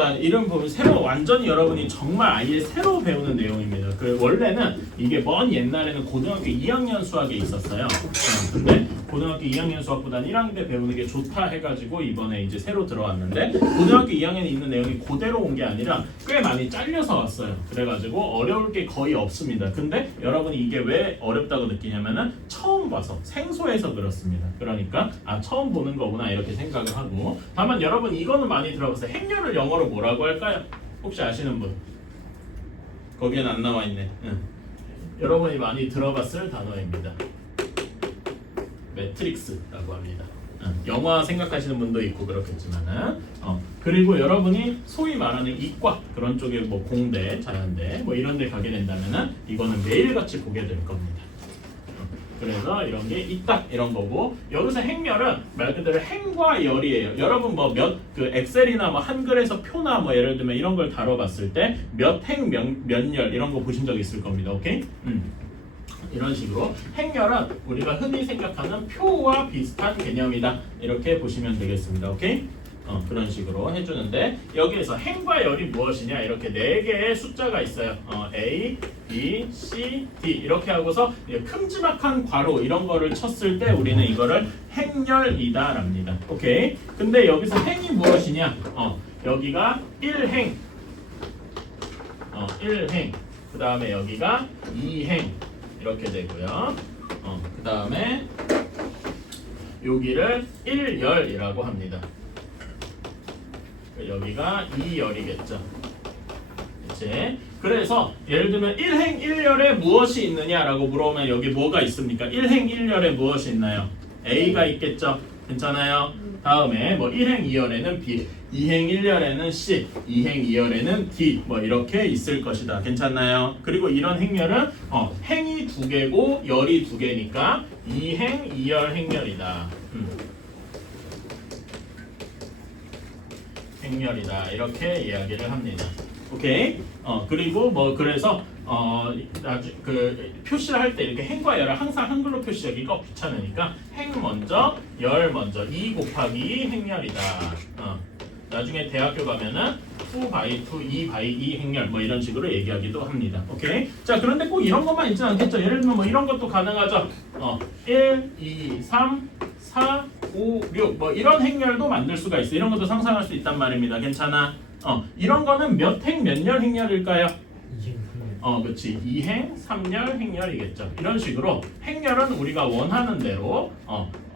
자, 이름 보면 새로 완전히 여러분이 정말 아예 새로 배우는 내용입니다. 그 원래는 이게 먼 옛날에는 고등학교 2학년 수학에 있었어요. 근데 고등학교 2학년 수학보다는 1학년 때 배우는 게 좋다 해가지고 이번에 이제 새로 들어왔는데 고등학교 2학년에 있는 내용이 그대로 온 게 아니라 꽤 많이 잘려서 왔어요. 그래가지고 어려울 게 거의 없습니다. 근데 여러분이 이게 왜 어렵다고 느끼냐면은 처음 봐서 생소해서 그렇습니다. 그러니까 처음 보는 거구나 이렇게 생각을 하고 다만 여러분 이거는 많이 들어봤어요. 행렬을 영어로 뭐라고 할까요? 혹시 아시는 분? 거기엔 안 나와 있네. 여러분이 많이 들어봤을 단어입니다. 매트릭스라고 합니다. 영화 생각하시는 분도 있고 그렇겠지만은 그리고 여러분이 소위 말하는 이과 그런 쪽에 뭐 공대, 자연대 뭐 이런 데 가게 된다면은 이거는 매일같이 보게 될 겁니다. 그래서 이런 게 있다 이런 거고 여기서 행렬은 말 그대로 행과 열이에요. 여러분 뭐 그 엑셀이나 뭐 한글에서 표나 뭐 예를 들면 이런 걸 다뤄봤을 때 몇 행 몇 열 이런 거 보신 적 있을 겁니다. 오케이? 이런 식으로 행렬은 우리가 흔히 생각하는 표와 비슷한 개념이다 이렇게 보시면 되겠습니다. 오케이? 그런 식으로 해주는데 여기에서 행과 열이 무엇이냐 이렇게 4개의 숫자가 있어요. A, B, C, D 이렇게 하고서 큼지막한 괄호 이런 거를 쳤을 때 우리는 이거를 행렬이다 랍니다. 오케이? 근데 여기서 행이 무엇이냐 여기가 1행 1행 그 다음에 여기가 2행 이렇게 되고요. 그 다음에 여기를 1열이라고 합니다. 여기가 2열이겠죠. 그치? 그래서 예를 들면 1행 1열에 무엇이 있느냐라고 물어보면 여기 뭐가 있습니까? 1행 1열에 무엇이 있나요? A가 있겠죠. 괜찮아요? 다음에 뭐 1행 2열에는 B, 2행 1열에는 C, 2행 2열에는 D 뭐 이렇게 있을 것이다. 괜찮나요? 그리고 이런 행렬은 행이 2개고 열이 2개니까 2행 2열 행렬이다. 행렬이다. 이렇게 이야기를 합니다. 오케이? 그리고 뭐 그래서 그 표시를 할 때 이렇게 행과 열을 항상 한글로 표시하기가 귀찮으니까 행 먼저, 열 먼저 2 곱하기 2 행렬이다. 나중에 대학교 가면은 2 by 2, 2 by 2 행렬 뭐 이런 식으로 얘기하기도 합니다. 오케이? 자, 그런데 꼭 이런 것만 있지는 않겠죠. 예를 들면 뭐 이런 것도 가능하죠. 1, 2, 3, 4, 5, 6 뭐 이런 행렬도 만들 수가 있어요. 이런 것도 상상할 수 있단 말입니다. 괜찮아? 이런 거는 몇 행 몇 열 행렬일까요? 2행, 그렇지. 2행, 3열 행렬이겠죠. 이런 식으로 행렬은 우리가 원하는 대로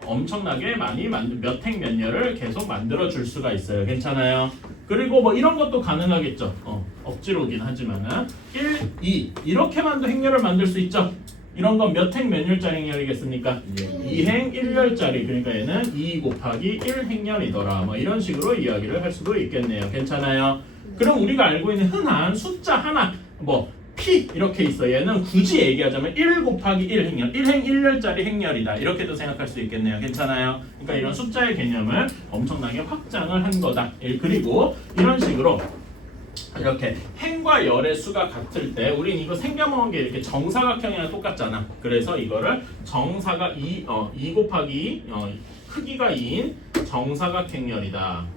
엄청나게 많이 몇 행 몇 열을 계속 만들어 줄 수가 있어요. 괜찮아요? 그리고 뭐 이런 것도 가능하겠죠. 억지로긴 하지만은 1, 2 이렇게만도 행렬을 만들 수 있죠. 이런 건 몇 행 몇 열짜리 행렬이겠습니까? 2행 1열짜리. 그러니까 얘는 2 곱하기 1 행렬이더라. 뭐 이런 식으로 이야기를 할 수도 있겠네요. 괜찮아요? 그럼 우리가 알고 있는 흔한 숫자 하나 뭐 P 이렇게 있어. 얘는 굳이 얘기하자면 1 곱하기 1 행렬, 1행 1열짜리 행렬이다. 이렇게도 생각할 수 있겠네요. 괜찮아요? 그러니까 이런 숫자의 개념을 엄청나게 확장을 한 거다. 그리고 이런 식으로 이렇게 행과 열의 수가 같을 때 우린 이거 생겨먹은 게 이렇게 정사각형이랑 똑같잖아. 그래서 이거를 정사가 2 곱하기 크기가 2인 정사각행렬이다.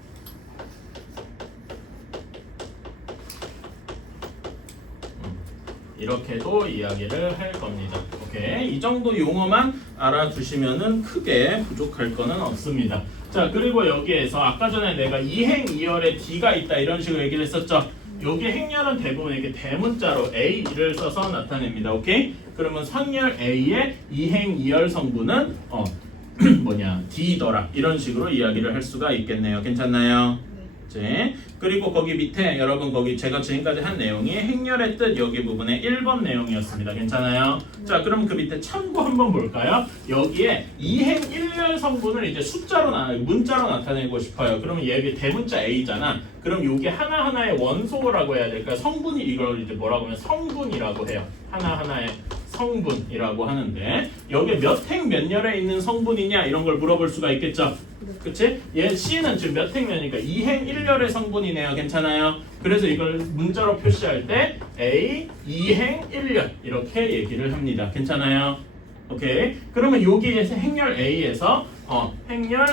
이렇게도 이야기를 할 겁니다. 오케이, 이 정도 용어만 알아두시면은 크게 부족할 거는 없습니다. 자, 그리고 여기에서 아까 전에 내가 2행 2열에 D가 있다 이런 식으로 얘기를 했었죠. 여기 행렬은 대부분 이렇게 대문자로 A를 써서 나타냅니다. 오케이? 그러면 선열 A의 2행 2열 성분은 D더라. 이런 식으로 이야기를 할 수가 있겠네요. 괜찮나요? 네. 그리고 거기 밑에 여러분 거기 제가 지금까지 한 내용이 행렬의 뜻 여기 부분에 1번 내용이었습니다. 괜찮아요? 자, 그럼 그 밑에 참고 한번 볼까요? 여기에 2행 1열 성분을 이제 문자로 나타내고 싶어요. 그러면 얘기 대문자 A잖아. 그럼 요게 하나하나의 원소라고 해야 될까요? 성분이 이걸 이제 뭐라고 하면 성분이라고 해요. 하나하나의 성분이라고 하는데 여기에 몇 행 몇 열에 있는 성분이냐 이런 걸 물어볼 수가 있겠죠. 그치? 얘 C는 지금 몇 행 몇이니까 2행 1열의 성분이네요. 괜찮아요? 그래서 이걸 문자로 표시할 때 A 2행 1열 이렇게 얘기를 합니다. 괜찮아요? 오케이. 그러면 여기에서 행렬 A에서 행렬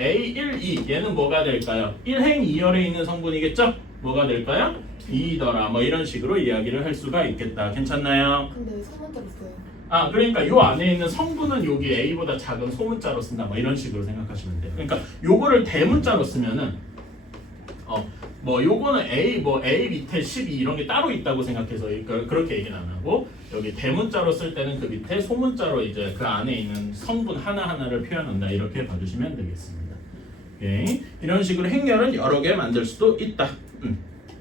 A 1, 2 얘는 뭐가 될까요? 1행 2열에 있는 성분이겠죠? 뭐가 될까요? B더라. 뭐 이런 식으로 이야기를 할 수가 있겠다. 괜찮나요? 근데 소문자로 써요. 아, 그러니까 요 안에 있는 성분은 여기 A보다 작은 소문자로 쓴다. 뭐 이런 식으로 생각하시면 돼요. 그러니까 요거를 대문자로 쓰면은 뭐 요거는 A 밑에 12 이런 게 따로 있다고 생각해서 그렇게 얘기는 안 하고 여기 대문자로 쓸 때는 그 밑에 소문자로 이제 그 안에 있는 성분 하나하나를 표현한다. 이렇게 봐주시면 되겠습니다. 오케이. 이런 식으로 행렬은 여러 개 만들 수도 있다.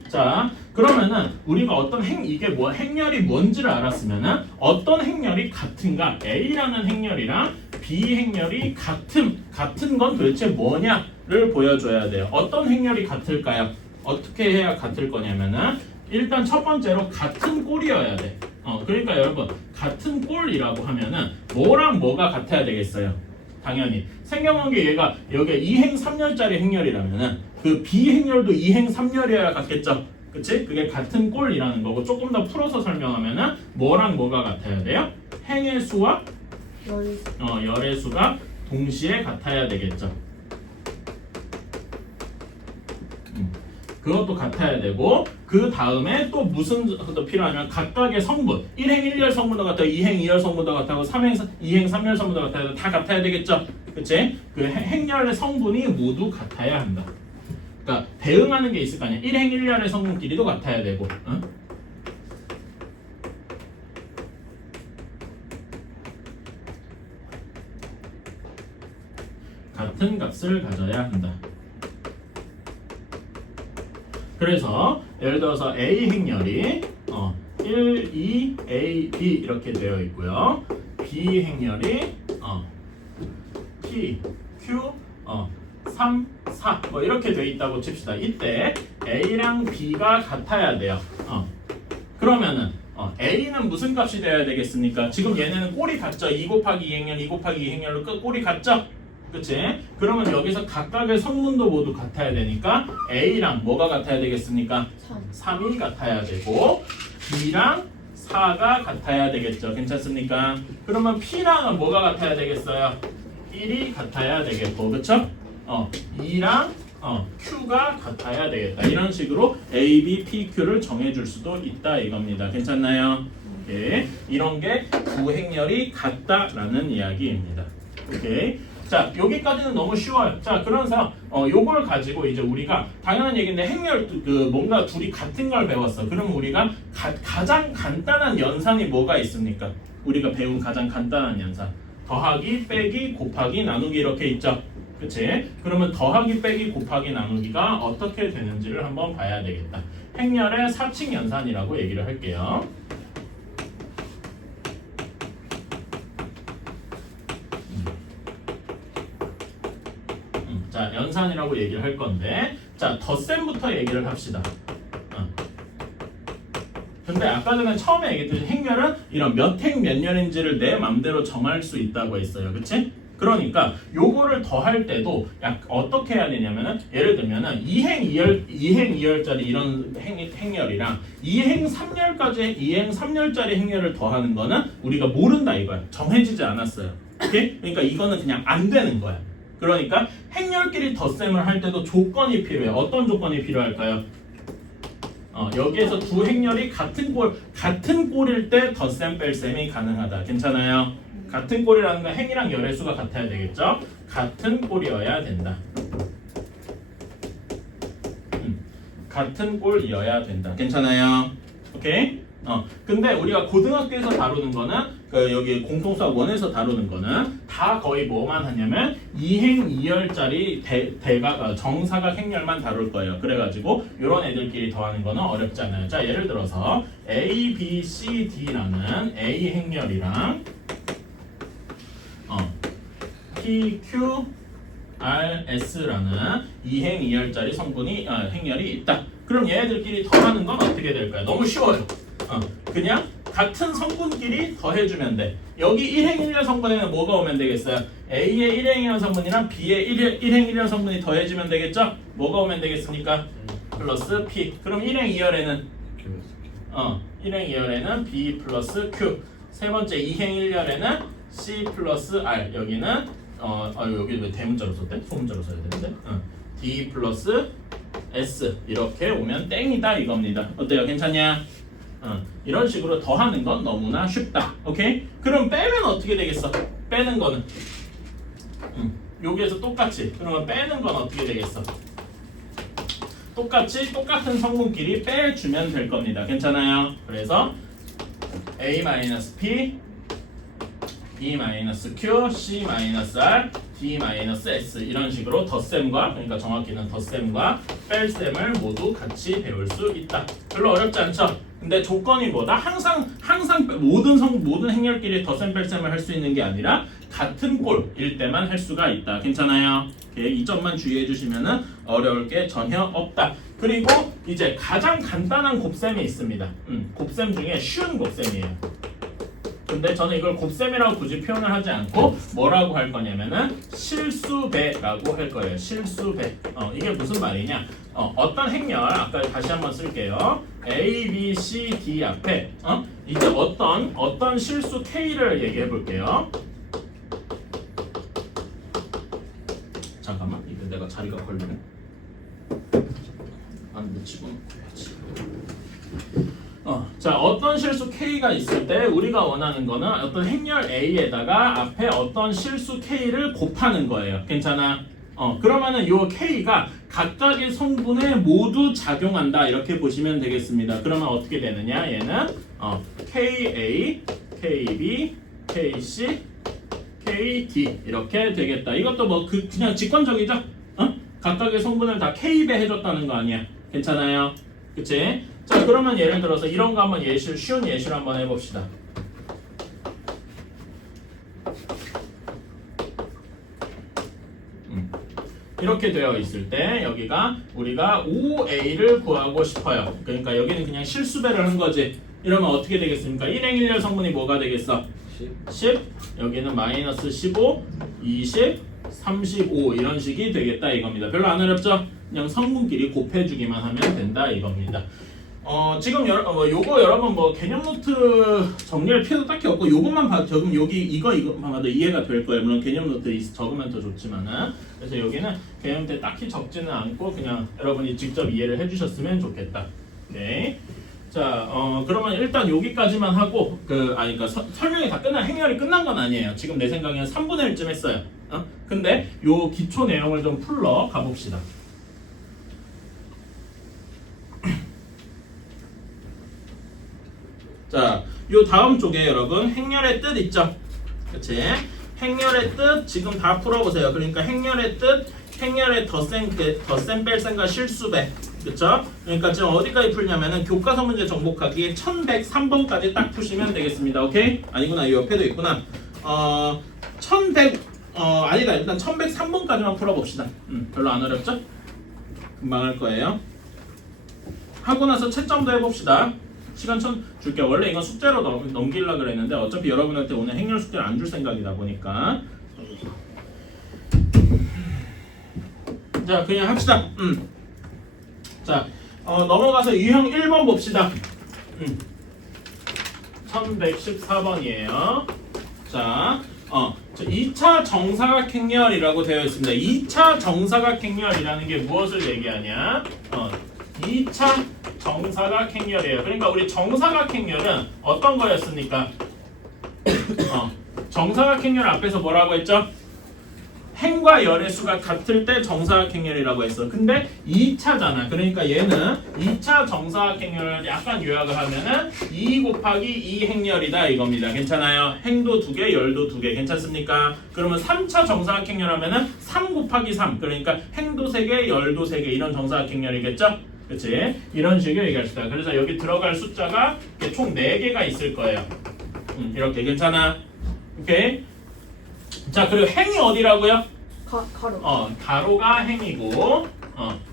자, 그러면은 우리가 어떤 행렬이 뭔지를 알았으면은 어떤 행렬이 같은가? A라는 행렬이랑 B 행렬이 같은 건 도대체 뭐냐를 보여줘야 돼요. 어떤 행렬이 같을까요? 어떻게 해야 같을 거냐면은 일단 첫 번째로 같은 꼴이어야 돼. 그러니까 여러분 같은 꼴이라고 하면은 뭐랑 뭐가 같아야 되겠어요? 당연히 생겨본 게 얘가 여기 2행 3열짜리 행렬이라면은 그 B 행렬도 2행 3열이어야 같겠죠? 그치? 그게 같은 꼴이라는 거고 조금 더 풀어서 설명하면은 뭐랑 뭐가 같아야 돼요? 행의 수와 열의 수가 동시에 같아야 되겠죠. 그것도 같아야 되고 그 다음에 또 무슨 더 필요하냐면 각각의 성분 1행 1열 성분도 같아요. 2행 2열 성분도 같아요. 2행 3열 성분도 같아요. 다 같아야 되겠죠. 그치? 그 행렬의 성분이 모두 같아야 한다. 그러니까 대응하는 게 있을 거 아니야. 1행 1열의 성분끼리도 같아야 되고 응? 같은 값을 가져야 한다. 그래서 예를 들어서 A 행렬이 1, 2, A, B 이렇게 되어 있고요. B 행렬이 P, Q, 3, 4 뭐 이렇게 되어 있다고 칩시다. 이때 A랑 B가 같아야 돼요. 그러면은 A는 무슨 값이 되어야 되겠습니까? 지금 얘네는 꼴이 같죠? 2 곱하기 2행렬, 2 곱하기 2행렬로 꼴이 같죠? 그치? 그러면 여기서 각각의 성분도 모두 같아야 되니까 A랑 뭐가 같아야 되겠습니까? 3이 같아야 되고 B랑 4가 같아야 되겠죠. 괜찮습니까? 그러면 P랑은 뭐가 같아야 되겠어요? 1이 같아야 되겠고 그쵸? 2랑 Q가 같아야 되겠다. 이런 식으로 A, B, P, Q를 정해줄 수도 있다 이겁니다. 괜찮나요? 오케이. 이런 게 두 행렬이 같다라는 이야기입니다. 오케이. 자, 여기까지는 너무 쉬워요. 자, 그래서 요걸 가지고 이제 우리가 당연한 얘기인데 행렬 뭔가 둘이 같은 걸 배웠어. 그럼 우리가 가장 간단한 연산이 뭐가 있습니까? 우리가 배운 가장 간단한 연산. 더하기, 빼기, 곱하기, 나누기 이렇게 있죠. 그치? 그러면 더하기, 빼기, 곱하기, 나누기가 어떻게 되는지를 한번 봐야 되겠다. 행렬의 사칙 연산이라고 얘기를 할게요. 자, 연산이라고 얘기를 할 건데 자, 덧셈부터 얘기를 합시다. 근데 아까 전에 처음에 얘기했듯이 행렬은 이런 몇 행 몇 열인지를 내 맘대로 정할 수 있다고 했어요. 그치? 그러니까 요거를 더할 때도 어떻게 해야 되냐면은 예를 들면은 2행 2열짜리 이런 행렬이랑 2행 3열짜리 행렬을 더하는 거는 우리가 모른다 이거야. 정해지지 않았어요. 오케이? 그러니까 이거는 그냥 안 되는 거야. 그러니까 행렬끼리 덧셈을 할 때도 조건이 필요해요. 어떤 조건이 필요할까요? 여기에서 두 행렬이 같은 꼴일 때 덧셈 뺄셈이 가능하다. 괜찮아요? 같은 꼴이라는 건 행이랑 열의 수가 같아야 되겠죠? 같은 꼴이어야 된다. 같은 꼴이어야 된다. 괜찮아요? 오케이? 근데 우리가 고등학교에서 다루는 거는 여기 공통수학 1에서 다루는 거는 다 거의 뭐만 하냐면 2행 2열짜리 정사각 행렬만 다룰 거예요. 그래가지고 이런 애들끼리 더하는 거는 어렵지 않아요. 자, 예를 들어서 A, B, C, D라는 A 행렬이랑 P, Q, R, S라는 2행 2열짜리 행렬이 있다. 그럼 얘네들끼리 더하는 건 어떻게 될까요? 너무 쉬워요. 그냥 같은 성분끼리 더해주면 돼. 여기 1행 1열 성분에는 뭐가 오면 되겠어요? A의 1행 1열 성분이랑 B의 1행 1열 성분이 더해지면 되겠죠? 뭐가 오면 되겠습니까? 플러스 P. 그럼 1행 2열에는 1행 2열에는 B 플러스 Q. 세 번째 2행 1열에는 C 플러스 R. 여기는 여기 왜 대문자로 썼대? 소문자로 써야 되는데. D 플러스 S 이렇게 오면 땡이다 이겁니다. 어때요? 괜찮냐? 이런 식으로 더하는 건 너무나 쉽다. 오케이? 그럼 빼면 어떻게 되겠어? 빼는 거는 여기에서 똑같이. 그러면 빼는 건 어떻게 되겠어? 똑같이 똑같은 성분끼리 빼주면 될 겁니다. 괜찮아요? 그래서 A-P, B-Q, C-R, D-S 이런 식으로 덧셈과 그러니까 정확히는 덧셈과 뺄셈을 모두 같이 배울 수 있다. 별로 어렵지 않죠? 근데 조건이 뭐다? 항상 모든 행렬끼리 덧셈 뺄셈을 할 수 있는 게 아니라 같은 꼴일 때만 할 수가 있다. 괜찮아요? 이 점만 주의해 주시면은 어려울 게 전혀 없다. 그리고 이제 가장 간단한 곱셈이 있습니다. 곱셈 중에 쉬운 곱셈이에요. 근데 저는 이걸 곱셈이라고 굳이 표현을 하지 않고 뭐라고 할 거냐면은 실수배라고 할 거예요. 실수배. 이게 무슨 말이냐? 어떤 행렬 아까 다시 한번 쓸게요. A, B, C, D 앞에 이제 어떤 실수 K를 얘기해 볼게요. 잠깐만, 이거 내가 자리가 걸리네. 안 붙이고 놓고 해야지. 자, 어떤 실수 K가 있을 때 우리가 원하는 거는 어떤 행렬 A에다가 앞에 어떤 실수 K를 곱하는 거예요. 괜찮아? 그러면은 요 K가 각각의 성분에 모두 작용한다 이렇게 보시면 되겠습니다. 그러면 어떻게 되느냐? 얘는 KA, KB, KC, KD 이렇게 되겠다. 이것도 뭐 그냥 직관적이죠? 각각의 성분을 다 K배 해줬다는 거 아니야? 괜찮아요? 그치? 자, 그러면 예를 들어서 이런 거 한번 쉬운 예시를 한번 해봅시다. 이렇게 되어 있을 때 여기가 우리가 5A를 구하고 싶어요. 그러니까 여기는 그냥 실수배를 한 거지. 이러면 어떻게 되겠습니까? 1행일렬 성분이 뭐가 되겠어? 10, 여기는 마이너스 15, 20, 35 이런 식이 되겠다 이겁니다. 별로 안 어렵죠? 그냥 성분끼리 곱해주기만 하면 된다 이겁니다. 지금 요거 여러분 뭐 개념 노트 정리할 필요도 딱히 없고 요것만 봐도 적으면 여기 이거만 봐도 이해가 될 거예요. 물론 개념 노트 적으면 더 좋지만은 그래서 여기는 개념 때 딱히 적지는 않고 그냥 여러분이 직접 이해를 해주셨으면 좋겠다. 오케이. 자, 그러면 일단 여기까지만 하고 그러니까 설명이 다 행렬이 끝난 건 아니에요. 지금 내 생각에는 3분의 1쯤 했어요. 근데 요 기초 내용을 좀 풀러 가봅시다. 자, 요 다음 쪽에 여러분 행렬의 뜻 있죠? 그치? 행렬의 뜻 지금 다 풀어보세요. 그러니까 행렬의 뜻, 행렬의 덧셈 뺄셈과 실수배. 그쵸? 그러니까 지금 어디까지 풀냐면은 교과서 문제 정복하기 1103번까지 딱 푸시면 되겠습니다. 오케이? 아니구나, 이 옆에도 있구나. 1100 아니다, 일단 1103번까지만 풀어봅시다. 별로 안 어렵죠? 금방 할 거예요. 하고 나서 채점도 해봅시다. 시간 줄게. 원래 이건 숙제로 넘기려고 그랬는데 어차피 여러분한테 오늘 행렬 숙제를 안 줄 생각이다 보니까 자, 그냥 합시다. 자, 넘어가서 유형 1번 봅시다. 1114번이에요. 자, 2차 정사각행렬이라고 되어 있습니다. 2차 정사각행렬이라는 게 무엇을 얘기하냐? 2차 정사각행렬이에요. 그러니까 우리 정사각행렬은 어떤 거였습니까? 정사각행렬 앞에서 뭐라고 했죠? 행과 열의 수가 같을 때 정사각행렬이라고 했어. 근데 2차잖아. 그러니까 얘는 2차 정사각행렬을 약간 요약을 하면은 2 곱하기 2 행렬이다 이겁니다. 괜찮아요? 행도 2개, 열도 2개. 괜찮습니까? 그러면 3차 정사각행렬 하면은 3 곱하기 3. 그러니까 행도 3개, 열도 3개 이런 정사각행렬이겠죠? 그치? 이런 식으로 얘기할 수 있다. 그래서 여기 들어갈 숫자가 총 4개가 있을 거예요. 이렇게. 괜찮아? 오케이? 자, 그리고 행이 어디라고요? 가로. 가로가 행이고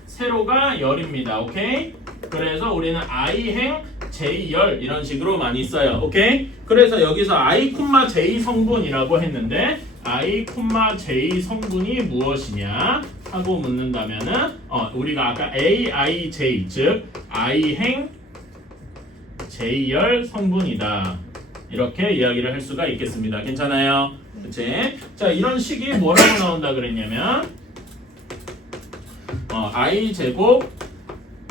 세로가 열입니다. 오케이? 그래서 우리는 i행, j열 이런 식으로 많이 써요. 오케이? 그래서 여기서 i, j 성분이라고 했는데 i, j 성분이 무엇이냐 하고 묻는다면은 우리가 아까 a, i, j 즉 i행, j열 성분이다. 이렇게 이야기를 할 수가 있겠습니다. 괜찮아요? 그치? 자, 이런 식이 뭐라고 나온다 그랬냐면 i 제곱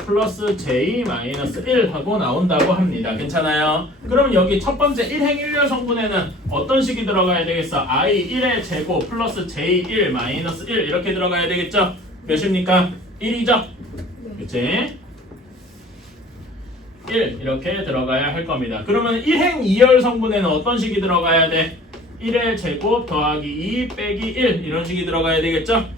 플러스 j 마이너스 1 하고 나온다고 합니다. 괜찮아요? 그럼 여기 첫 번째 1행 1열 성분에는 어떤 식이 들어가야 되겠어? i 1의 제곱 플러스 j 1 마이너스 1 이렇게 들어가야 되겠죠? 몇입니까? 1이죠? 그치? 1 이렇게 들어가야 할 겁니다. 그러면 1행 2열 성분에는 어떤 식이 들어가야 돼? 1의 제곱 더하기 2 빼기 1 이런 식이 들어가야 되겠죠?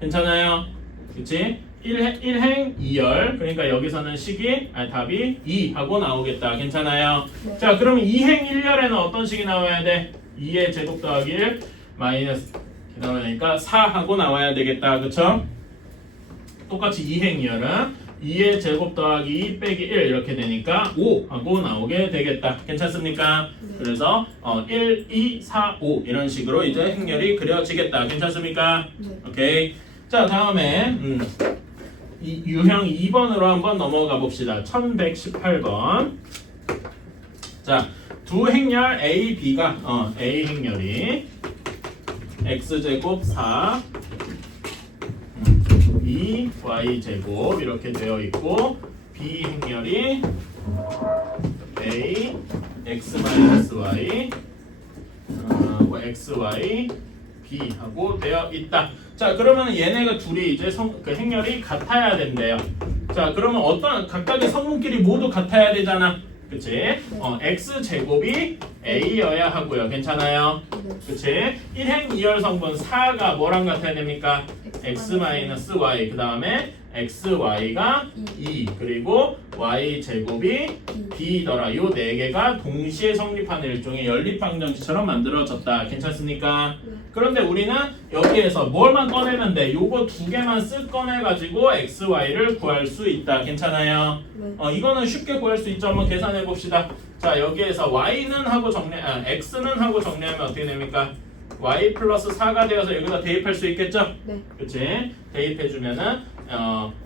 괜찮아요? 그치? 1행 2열 그러니까 여기서는 식이 답이 2 하고 나오겠다. 괜찮아요? 네. 자 그러면 2행 1열에는 어떤 식이 나와야 돼? 2의 제곱 더하기 1 마이너스 그러니까 4 하고 나와야 되겠다. 그쵸? 똑같이 2행 2열은 2의 제곱 더하기 2 빼기 1 이렇게 되니까 5 하고 나오게 되겠다. 괜찮습니까? 네. 그래서 1, 2, 4, 5 이런 식으로 이제 행렬이 그려지겠다. 괜찮습니까? 네. 오케이. 자 다음에 이 유형 2번으로 한번 넘어가 봅시다. 1118번. 자, 두 행렬 A, B가 A 행렬이 x제곱 4 2y제곱 이렇게 되어 있고 B 행렬이 A x-y xy b 하고 되어 있다. 자 그러면 얘네가 둘이 이제 그 행렬이 같아야 된대요. 자 그러면 어떤 각각의 성분끼리 모두 같아야 되잖아. 그치? x제곱이 a여야 하고요. 괜찮아요? 네. 그치? 1행 2열 성분 4가 뭐랑 같아야 됩니까? x-y 그 다음에 xy가 2 그리고 y제곱이 b더라. 요 네 개가 동시에 성립하는 일종의 연립방정식처럼 만들어졌다. 괜찮습니까? 네. 그런데 우리는 여기에서 뭘만 꺼내면 돼? 요거 두 개만 쓱 꺼내가지고 xy를 구할 수 있다. 괜찮아요? 네. 이거는 쉽게 구할 수 있죠. 한번 계산해 봅시다. 자 여기에서 y는 하고 x는 하고 정리하면 어떻게 됩니까? y 플러스 4가 되어서 여기다 대입할 수 있겠죠? 네. 그치? 대입해주면은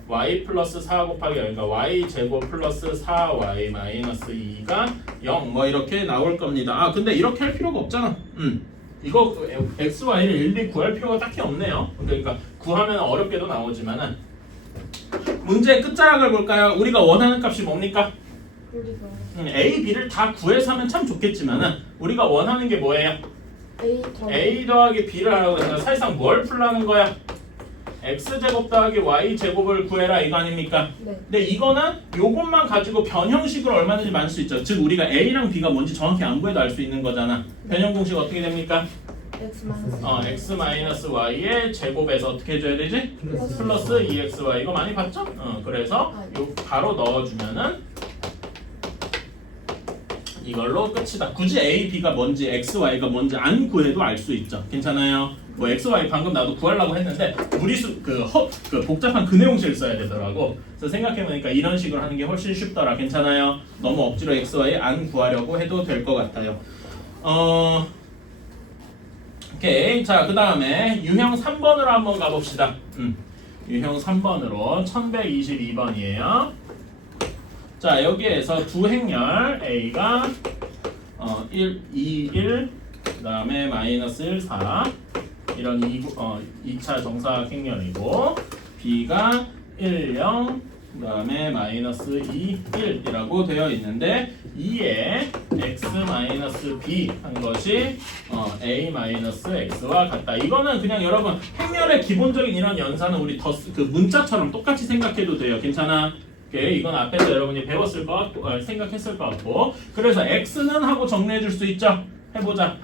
y 플러스 4 곱하기 그러니까 y 제곱 플러스 4y 마이너스 2가 0 뭐 이렇게 나올 겁니다. 아 근데 이렇게 할 필요가 없잖아. 이거 x, y를 일일이 구할 필요가 딱히 없네요. 그러니까 구하면 어렵게도 나오지만은 문제의 끝자락을 볼까요? 우리가 원하는 값이 뭡니까? 우리가 a, b를 다 구해서 하면 참 좋겠지만은 우리가 원하는 게 뭐예요? A a 더하기 b를 하라고 해서 사실상 뭘 풀라는 거야? x제곱 더하기 y제곱을 구해라 이거 아닙니까? 네. 근데 이거는 요것만 가지고 변형식으로 얼마든지 만들 수 있죠. 즉 우리가 a랑 b가 뭔지 정확히 안 구해도 알 수 있는 거잖아. 변형 공식 어떻게 됩니까? X x y의 제곱에서 어떻게 해줘야 되지? 플러스 2xy 이거 많이 봤죠? 그래서 요 바로 넣어주면은 이걸로 끝이다. 굳이 a, b가 뭔지 x, y가 뭔지 안 구해도 알 수 있죠. 괜찮아요? 뭐 x, y 방금 나도 구하려고 했는데 무리수 그 복잡한 그 내용식을 써야 되더라고. 그래서 생각해보니까 이런 식으로 하는 게 훨씬 쉽더라. 괜찮아요? 너무 억지로 x, y 안 구하려고 해도 될 것 같아요. 오케이. 자, 그 다음에 유형 3번으로 한번 가봅시다. 유형 3번으로 1122번이에요. 자, 여기에서 두 행렬 A가 1, 2, 1, 그 다음에 마이너스 1, 4 이런 2차 정사각 행렬이고 B가 1, 0, 그 다음에 마이너스 2, 1이라고 되어 있는데 2에 x 마이너스 b 한 것이 a 마이너스 x와 같다. 이거는 그냥 여러분 행렬의 기본적인 이런 연산은 우리 그 문자처럼 똑같이 생각해도 돼요. 괜찮아? 오케이, 이건 앞에서 여러분이 배웠을 것 같고 생각했을 것 같고 그래서 x는 하고 정리해 줄 수 있죠? 해보자.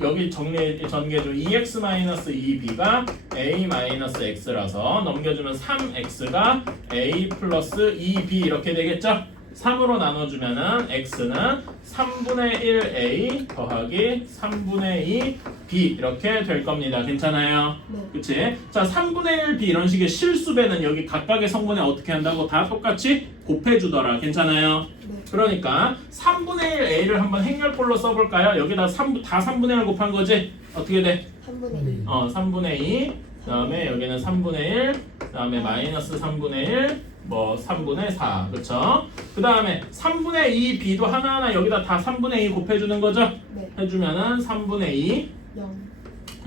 여기 전개해줘. 2x-2b가 a-x라서 넘겨주면 3x가 a 플러스 2b 이렇게 되겠죠? 3으로 나눠주면은 x는 3분의 1a 더하기 3분의 2b 이렇게 될 겁니다. 괜찮아요? 네. 그치? 자, 3분의 1b 이런 식의 실수배는 여기 각각의 성분에 어떻게 한다고 다 똑같이 곱해주더라. 괜찮아요? 네. 그러니까 3분의 1a를 한번 행렬꼴로 써볼까요? 여기다 다 3분의 1 곱한 거지? 어떻게 돼? 3분의 2 3분의 2, 그 다음에 여기는 3분의 1, 그 다음에 마이너스 3분의 1, 뭐 3분의 4, 그쵸? 그 다음에 3분의 2 b도 하나하나 여기다 다 3분의 2 곱해주는 거죠? 네. 해주면은 3분의 2, 0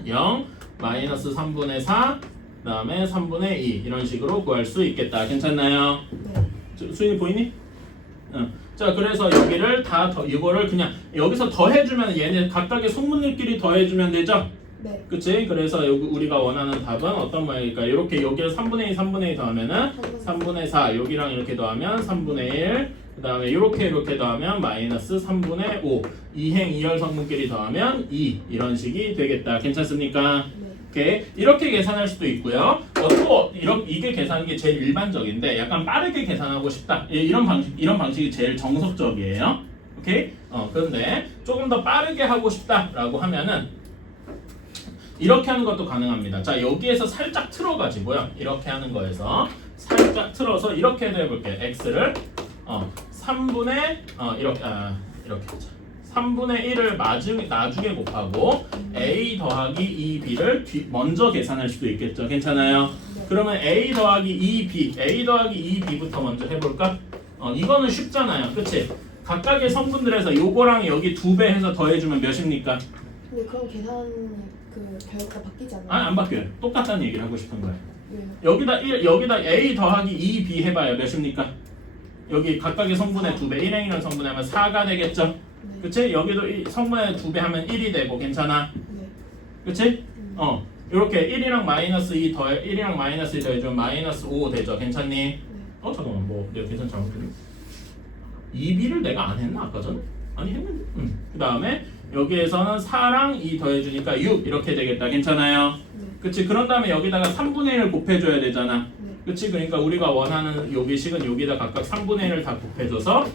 0, 마이너스 3분의 4, 그 다음에 3분의 2 이런 식으로 구할 수 있겠다. 괜찮나요? 네. 수인이 보이니? 자 그래서 여기를 이거를 그냥 여기서 더해주면 얘네 각각의 속문들끼리 더해주면 되죠? 네. 그치? 그래서 여기 우리가 원하는 답은 어떤 모양일까? 이렇게 여기를 3분의 2, 3분의 2 더하면은 3분의 4 여기랑 이렇게 더하면 3분의 1 그 다음에 이렇게 더하면 마이너스 3분의 5 이행 이열 성분끼리 더하면 2 이런 식이 되겠다. 괜찮습니까? 네. 오케이. 이렇게 계산할 수도 있고요. 또 이게 계산하는 게 제일 일반적인데 약간 빠르게 계산하고 싶다. 이런 방식이 제일 정석적이에요. 오케이? 그런데 조금 더 빠르게 하고 싶다라고 하면은 이렇게 하는 것도 가능합니다. 자 여기에서 살짝 틀어가지고요. 이렇게 하는 거에서 살짝 틀어서 이렇게 해볼게요. x를 3분의 이렇게 하자. 3분의 1을 나중에 곱하고 a 더하기 2b를 먼저 계산할 수도 있겠죠. 괜찮아요? 네. 그러면 a 더하기 2b부터 먼저 해볼까? 이거는 쉽잖아요. 그치? 각각의 성분들에서 요거랑 여기 2배 해서 더해주면 몇입니까? 근데 그럼 계산 그 결과가 바뀌지 않아요? 안 바뀌어요. 똑같다는 얘기를 하고 싶은 거예요. 왜요? 여기다 a 더하기 2b 해봐요. 몇입니까? 여기 각각의 성분의 2배 1행이라는 성분에 하면 4가 되겠죠? 네. 그치? 여기도 성분의 2배 하면 1이 되고 괜찮아? 네. 그치? 이렇게 1이랑 마이너스 2 더해주면 마이너스 5 되죠? 괜찮니? 네. 잠깐만 내가 계산 잘못했네. 2b를 내가 안 했나 아까 전에? 아니 했는데. 그 다음에 여기에서는 4랑 2 더해주니까 6 이렇게 되겠다. 괜찮아요? 네. 그치? 그런 다음에 여기다가 3분의 1을 곱해줘야 되잖아. 네. 그치? 그러니까 우리가 원하는 요기식은 여기다 각각 3분의 1을 다 곱해줘서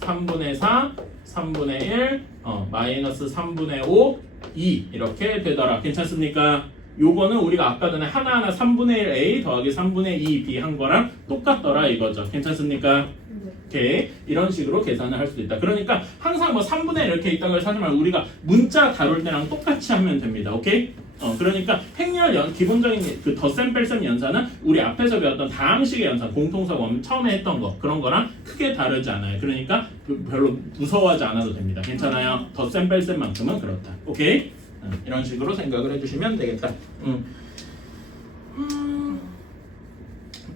3분의 4, 3분의 1, 마이너스 3분의 5, 2 이렇게 되더라. 괜찮습니까? 요거는 우리가 아까 전에 하나하나 3분의 1 A 더하기 3분의 2 B 한 거랑 똑같더라 이거죠. 괜찮습니까? 네. 오케이. 이런 식으로 계산을 할 수도 있다. 그러니까 항상 3분의 1 이렇게 있다고 해서 하지 말고 우리가 문자 다룰 때랑 똑같이 하면 됩니다. 오케이? 그러니까 행렬 기본적인 그 덧셈 뺄셈 연산은 우리 앞에서 배웠던 다항식의 연산 공통석 처음에 했던 거 그런 거랑 크게 다르지 않아요. 그러니까 별로 무서워하지 않아도 됩니다. 괜찮아요? 덧셈 뺄셈만큼은 그렇다. 오케이? 이런 식으로 생각을 해주시면 되겠다.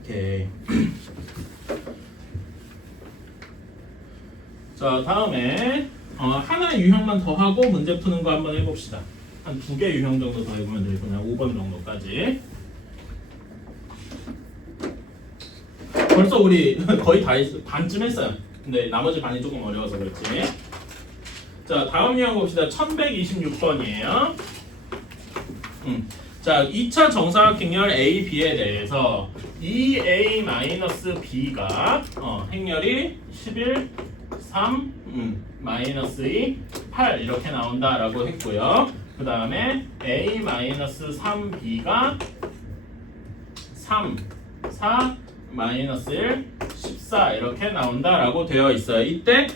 오케이. 자 다음에 하나의 유형만 더 하고 문제 푸는 거 한번 해봅시다. 한 2개 유형 정도 더 해보면 되고 그냥 5번 정도까지. 벌써 우리 거의 다 반쯤 했어요. 근데 나머지 반이 조금 어려워서 그렇지. 자 다음 유형 봅시다. 1126번이에요. 자 2차 정사각행렬 A, B에 대해서 2A-B가 행렬이 11, 3, 마이너스 2, 8 이렇게 나온다라고 했고요. 그 다음에 A-3B가 3, 4, 마이너스 1, 14 이렇게 나온다라고 되어 있어요. 이때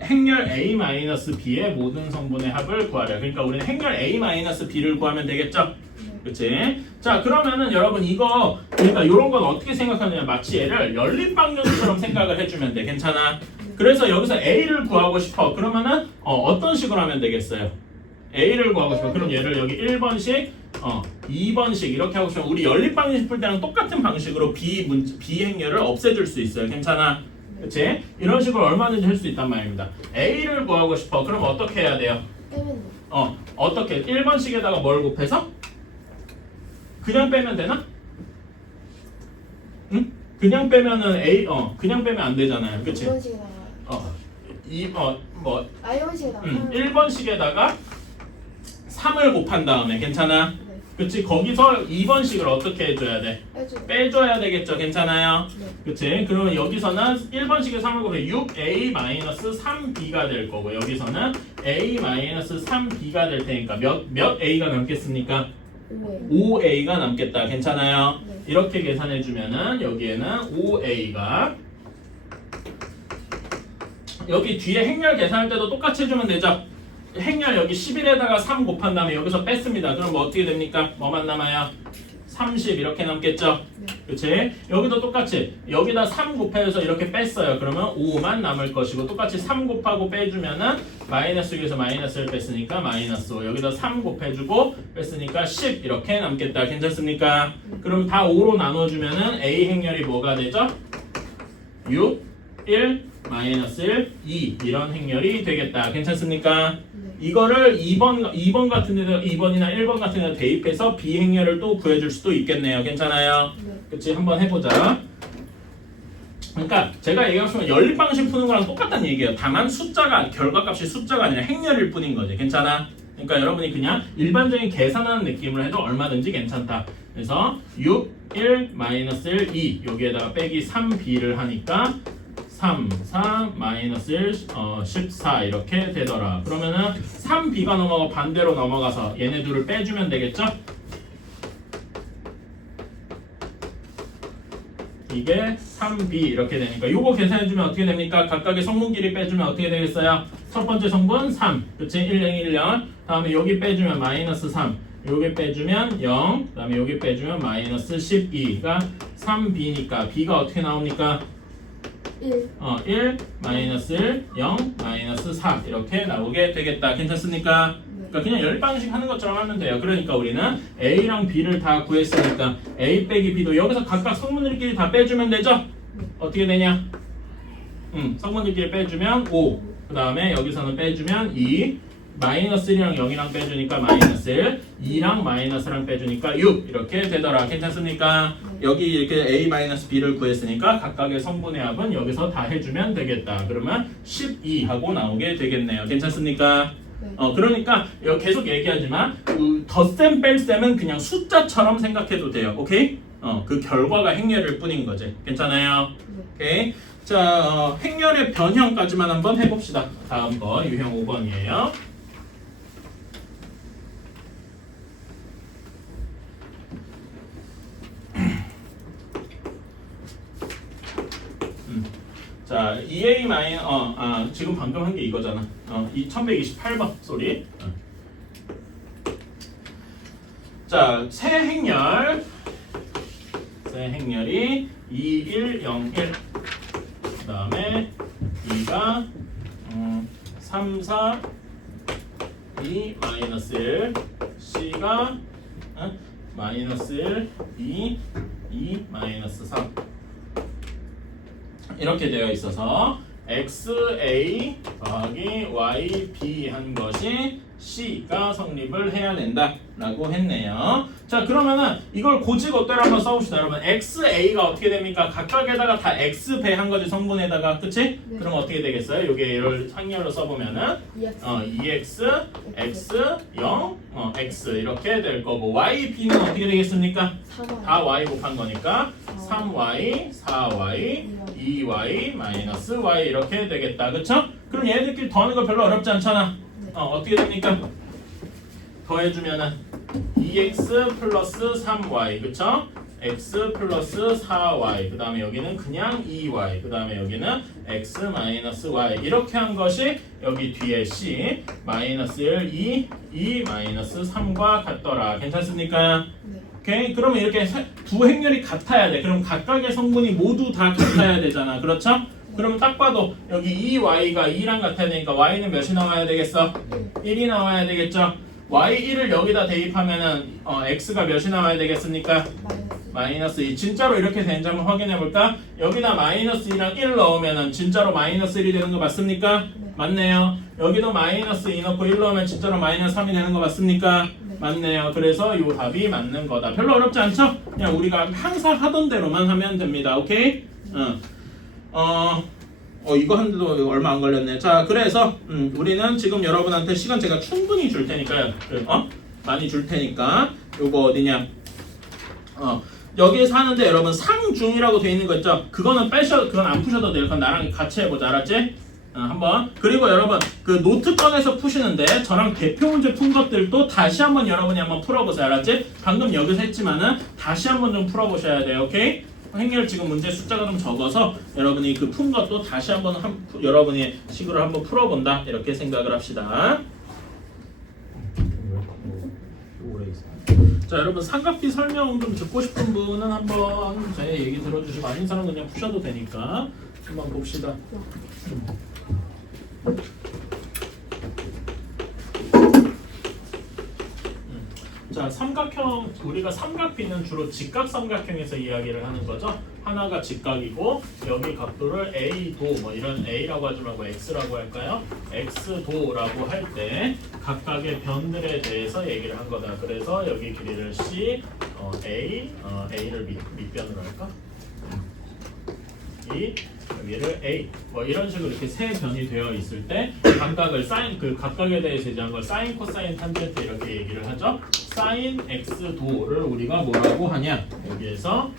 행렬 A-B의 모든 성분의 합을 구하려. 그러니까 우리는 행렬 A-B를 구하면 되겠죠? 그치? 자 그러면은 여러분 이거 그러니까 이런 건 어떻게 생각하느냐 마치 얘를 연립방정식처럼 생각을 해주면 돼. 괜찮아? 그래서 여기서 A를 구하고 싶어. 그러면은 어떤 식으로 하면 되겠어요? A를 구하고 싶어. 그럼 얘를 여기 1번씩 2번씩 이렇게 하고 싶으면 우리 연립방정식 풀 때랑 똑같은 방식으로 B 행렬을 없애줄 수 있어요. 괜찮아? 그치? 이런 식으로 얼마든지 할 수 있단 말입니다. A를 구하고 싶어. 그럼 어떻게 해야 돼요? 빼면 어떻게? 1번씩에다가 뭘 곱해서? 그냥 빼면 되나? 응? 그냥 빼면은 그냥 빼면 안 되잖아요. 그치? 2번씩에다가 아이언식에다가 1번씩에다가 3을 곱한 다음에 괜찮아? 네. 그치? 거기서 2번씩을 어떻게 해줘야 돼? 빼줘야 되겠죠? 괜찮아요? 네. 그치? 그러면 여기서는 1번씩에 3을 곱해 6A-3B가 될 거고 여기서는 A-3B가 될 테니까 몇 A가 남겠습니까? 5A가 남겠다. 괜찮아요? 네. 이렇게 계산해주면은 여기에는 5A가 여기 뒤에 행렬 계산할 때도 똑같이 해주면 되죠? 행렬 여기 11에다가 3 곱한 다음에 여기서 뺐습니다. 그럼 뭐 어떻게 됩니까? 뭐만 남아요? 30 이렇게 남겠죠? 네. 그치? 여기도 똑같이 여기다 3 곱해서 이렇게 뺐어요. 그러면 5만 남을 것이고 똑같이 3 곱하고 빼주면은 마이너스 여기서 마이너스를 뺐으니까 마이너스 5 여기다 3 곱해주고 뺐으니까 10 이렇게 남겠다. 괜찮습니까? 그럼 다 5로 나눠주면은 A 행렬이 뭐가 되죠? 6 1 마이너스 1 2 이런 행렬이 되겠다. 괜찮습니까? 네. 이거를 2번 같은 데다 2번이나 1번 같은 데다 대입해서 b 행렬을 또 구해줄 수도 있겠네요. 괜찮아요? 네. 그치? 한번 해보자. 그러니까 제가 얘기하면 연립 방식 푸는 거랑 똑같다는 얘기예요. 다만 숫자가 결과값이 숫자가 아니라 행렬일 뿐인 거지. 괜찮아? 그러니까 여러분이 그냥 일반적인 계산하는 느낌으로 해도 얼마든지 괜찮다. 그래서 6, 1, 마이너스 1, 2 여기에다가 빼기 3b를 하니까 3, 4, 마이너스 1, 14 이렇게 되더라. 그러면은 3b가 넘어가 반대로 넘어가서 얘네 둘을 빼주면 되겠죠? 이게 3b 이렇게 되니까 요거 계산해주면 어떻게 됩니까? 각각의 성분끼리 빼주면 어떻게 되겠어요? 첫 번째 성분 3 그치? 1, 0, 1, 0 다음에 여기 빼주면 마이너스 3 여기 빼주면 0 그 다음에 여기 빼주면 마이너스 12가 3b니까 b가 어떻게 나옵니까? 1. 1 마이너스 1 0 마이너스 4 이렇게 나오게 되겠다. 괜찮습니까? 네. 그러니까 그냥 열방식 하는 것처럼 하면 돼요. 그러니까 우리는 A랑 B를 다 구했으니까 A 빼기 B도 여기서 각각 성분들끼리 다 빼주면 되죠? 어떻게 되냐? 성분들끼리 빼주면 5. 그 다음에 여기서는 빼주면 2. 마이너스 1이랑 0이랑 빼주니까 마이너스 1. 2랑 마이너스랑 빼주니까 6. 이렇게 되더라. 괜찮습니까? 여기 이렇게 A 마이너스 B를 구했으니까 각각의 성분의 합은 여기서 다 해주면 되겠다. 그러면 12 하고 나오게 되겠네요. 괜찮습니까? 네. 그러니까 계속 얘기하지만 덧셈 뺄셈은 그냥 숫자처럼 생각해도 돼요. 오케이? 그 결과가 행렬일 뿐인 거지. 괜찮아요? 네. 오케이. 자, 행렬의 변형까지만 한번 해봅시다. 다음 거 유형 5번이에요. 자, 2a 마이 지금 방금 한 게 이거잖아. 2128번 소리. 자, 새 행렬이 2, 1, 0, 1. 그다음에 2가 3, 4, 2, 마이너스 1. C가 마이너스 1, 2, 2, 마이너스 3. 이렇게 되어 있어서 XA 더하기 YB 한 것이 C가 성립을 해야 된다라고 했네요. 자, 그러면은 이걸 고지고대로 한번 써봅시다. 여러분, XA가 어떻게 됩니까? 각각에다가 다 X 배 한 거지, 성분에다가. 그치? 네. 그럼 어떻게 되겠어요? 요게 얘를 상렬로 써보면은 2X, X, 0, X 이렇게 될 거고, YB는 어떻게 되겠습니까? 3Y. 다 Y 곱한 거니까 3Y, 4Y, 2Y, 마이너스 Y 이렇게 되겠다. 그쵸? 그럼 얘네들끼리 더하는 거 별로 어렵지 않잖아. 네. 어떻게 됩니까? 더해주면은 2X 플러스 3Y 그쵸? X 플러스 4Y 그 다음에 여기는 그냥 2Y 그 다음에 여기는 X 마이너스 Y 이렇게 한 것이 여기 뒤에 C 마이너스 1, 2 마이너스 3과 같더라. 괜찮습니까? 네. 오케이? 그러면 이렇게 두 행렬이 같아야 돼. 그럼 각각의 성분이 모두 다 같아야 되잖아. 그렇죠? 그러면 딱 봐도 여기 2y가 2랑 같아야 되니까 y는 몇이 나와야 되겠어? 1이 나와야 되겠죠? y1을 여기다 대입하면은 x가 몇이 나와야 되겠습니까? 마이너스 2. 진짜로 이렇게 되는지 한번 확인해 볼까? 여기다 마이너스 2랑 1 넣으면은 진짜로 마이너스 1이 되는 거 맞습니까? 네. 맞네요. 여기도 마이너스 2 넣고 1 넣으면 진짜로 마이너스 3이 되는 거 맞습니까? 네. 맞네요. 그래서 이 답이 맞는 거다. 별로 어렵지 않죠? 그냥 우리가 항상 하던 대로만 하면 됩니다. 오케이? 이거 하는데도 얼마 안 걸렸네. 자, 그래서 우리는 지금 여러분한테 시간 제가 충분히 줄 테니까요. 많이 줄 테니까 요거 어디냐? 여기에서 하는데 여러분 상중이라고 돼 있는 거 있죠? 그거는 그건 안 푸셔도 돼요. 그건 나랑 같이 해보자. 알았지? 한번. 그리고 여러분 그 노트 꺼내서 푸시는데 저랑 대표 문제 푼 것들도 다시 한번 여러분이 한번 풀어보세요. 알았지? 방금 여기서 했지만은 다시 한번 좀 풀어보셔야 돼요. 오케이? 행렬 지금 문제 숫자가 좀 적어서 여러분이 그 푼 것도 다시 한번 여러분이 식으로 한번 풀어본다 이렇게 생각을 합시다. 자, 여러분 삼각비 설명 좀 듣고 싶은 분은 한번 제 얘기 들어주시고 아닌 사람은 그냥 푸셔도 되니까 한번 봅시다. 자, 삼각형 우리가 삼각비는 주로 직각삼각형에서 이야기를 하는 거죠. 하나가 직각이고 여기 각도를 A도 뭐 이런 A라고 하지 말고 X라고 할까요? X도라고 할 때 각각의 변들에 대해서 얘기를 한 거다. 그래서 여기 길이를 C, A를 밑변으로 할까? 여기를 A 뭐 이런 식으로 이렇게 세 변이 되어 있을 때 각각을 사인 그 각각에 대해서 제한 걸 사인, 코사인, 탄젠트 이렇게 얘기를 하죠. 사인 x 도를 우리가 뭐라고 하냐? 여기에서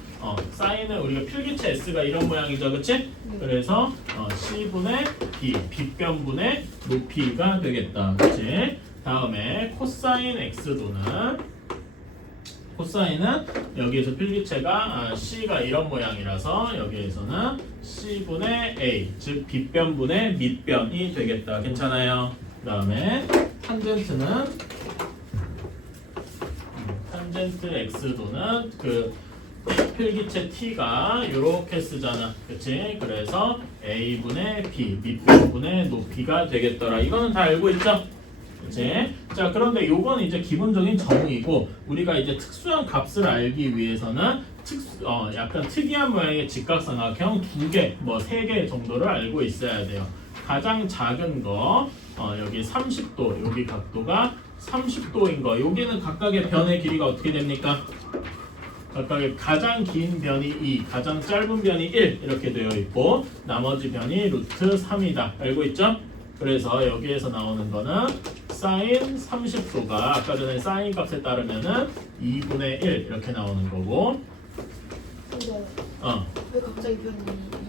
사인은 우리가 필기체 s가 이런 모양이죠, 그렇지? 그래서 c분의 b 빗변분의 높이가 되겠다, 그렇지? 다음에 코사인 x 도는 코사인은 여기에서 필기체가 C가 이런 모양이라서 여기에서는 C분의 A 즉 빗변분의 밑변이 되겠다. 괜찮아요? 그 다음에 탄젠트는 탄젠트 X도는 그 필기체 T가 이렇게 쓰잖아. 그치? 그래서 A분의 B 밑변분의 높이가 되겠더라. 이거는 다 알고 있죠? 그치? 자, 그런데 요건 이제 기본적인 정의고 우리가 이제 특수한 값을 알기 위해서는 약간 특이한 모양의 직각삼각형 2개, 뭐 3개 정도를 알고 있어야 돼요. 가장 작은 거 여기 30도, 여기 각도가 30도인 거. 여기는 각각의 변의 길이가 어떻게 됩니까? 각각의 가장 긴 변이 2, 가장 짧은 변이 1 이렇게 되어 있고 나머지 변이 루트 3이다. 알고 있죠? 그래서 여기에서 나오는 거는 사인 30도가 아까 전에 사인 값에 따르면은 2분의 1 이렇게 나오는 거고. 근데 왜 갑자기 변이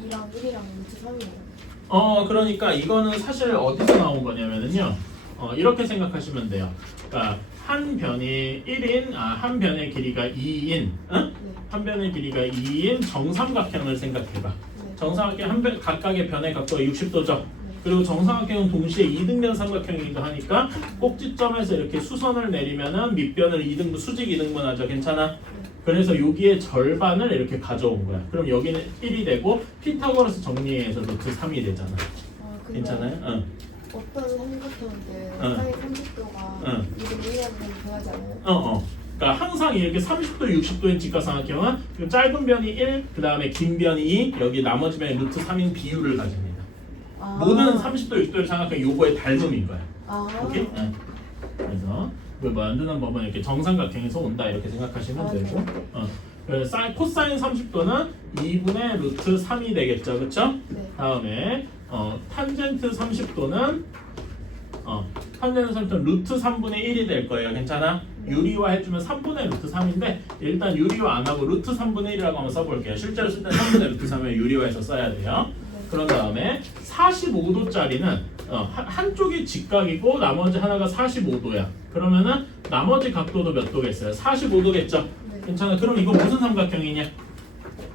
2랑 1이랑 루트 3이에요? 그러니까 이거는 사실 어디서 나온 거냐면은요. 이렇게 생각하시면 돼요. 그러니까 한 변이 1인 한 변의 길이가 2인 네. 한 변의 길이가 2인 정삼각형을 생각해봐. 네. 정삼각형 한 변, 각각의 변의 각도가 60도죠. 그리고 정삼각형은 동시에 2등변 삼각형이기도 하니까 꼭지점에서 이렇게 수선을 내리면은 밑변을 2등분 수직 2등분 하죠. 괜찮아? 그래서 여기에 절반을 이렇게 가져온 거야. 그럼 여기는 1이 되고 피타고라스 정리해서 루트 3이 되잖아. 근데 괜찮아요? 어떤 삼각형인데 응. 사인 30도가 응. 2분 1이라고 변하지 않아요? 그러니까 항상 이렇게 30도, 60도인 직각삼각형은 그 짧은 변이 1, 그 다음에 긴 변이 2, 여기 나머지 변이 루트 3인 비율을 가집니다. 모든 30도, 60도의 삼각형이 요거의 닮음인 거야. 오케이? 그래서 그 만드는 법은 이렇게 정삼각형에서 온다 이렇게 생각하시면 되고. 그래서 코사인 30도는 2분의 루트 3이 되겠죠, 그렇죠? 네. 다음에 탄젠트 30도는 탄젠트 30도는 루트 3분의 1이 될 거예요. 괜찮아? 유리화 해주면 3분의 루트 3인데 일단 유리화 안 하고 루트 3분의 1이라고 한번 써볼게요. 실제로 쓸 때는 3분의 루트 3을 유리화해서 써야 돼요. 그런 다음에 45도짜리는 한쪽이 직각이고 나머지 하나가 45도야. 그러면은 나머지 각도도 몇 도겠어요? 45도겠죠? 네. 괜찮아. 그럼 이거 무슨 삼각형이냐?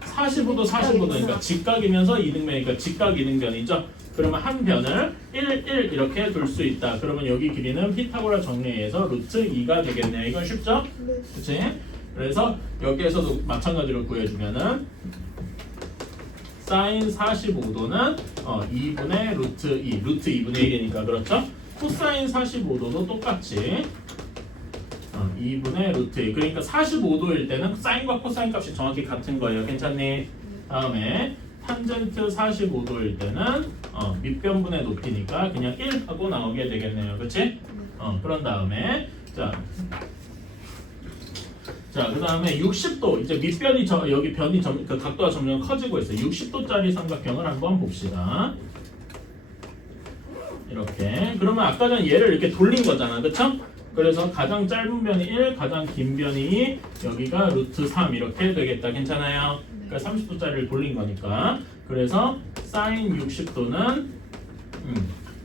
45도, 45도니까 직각이면서 이등변이니까 직각 이등변이죠? 그러면 한 변을 1, 1 이렇게 둘 수 있다. 그러면 여기 길이는 피타고라 정리에 의해서 루트 2가 되겠네요. 이건 쉽죠? 네. 그치? 그래서 여기에서도 마찬가지로 구해주면은 사인 45도는 2분의 루트 2, 루트 2분의 1이니까 그렇죠? 코사인 45도도 똑같이 2분의 루트 2. 그러니까 45도일 때는 사인과 코사인 값이 정확히 같은 거예요. 괜찮니? 다음에 탄젠트 45도일 때는 밑변분의 높이니까 그냥 1 하고 나오게 되겠네요. 그치? 그런 다음에 그 다음에 60도 이제 밑변이 여기 변이 그 각도가 점점 커지고 있어요. 60도짜리 삼각형을 한번 봅시다. 이렇게 그러면 아까 전 얘를 이렇게 돌린 거잖아, 그쵸? 그래서 가장 짧은 변이 1, 가장 긴 변이 2, 여기가 루트 3 이렇게 되겠다. 괜찮아요? 그러니까 30도짜리를 돌린 거니까. 그래서 사인 60도는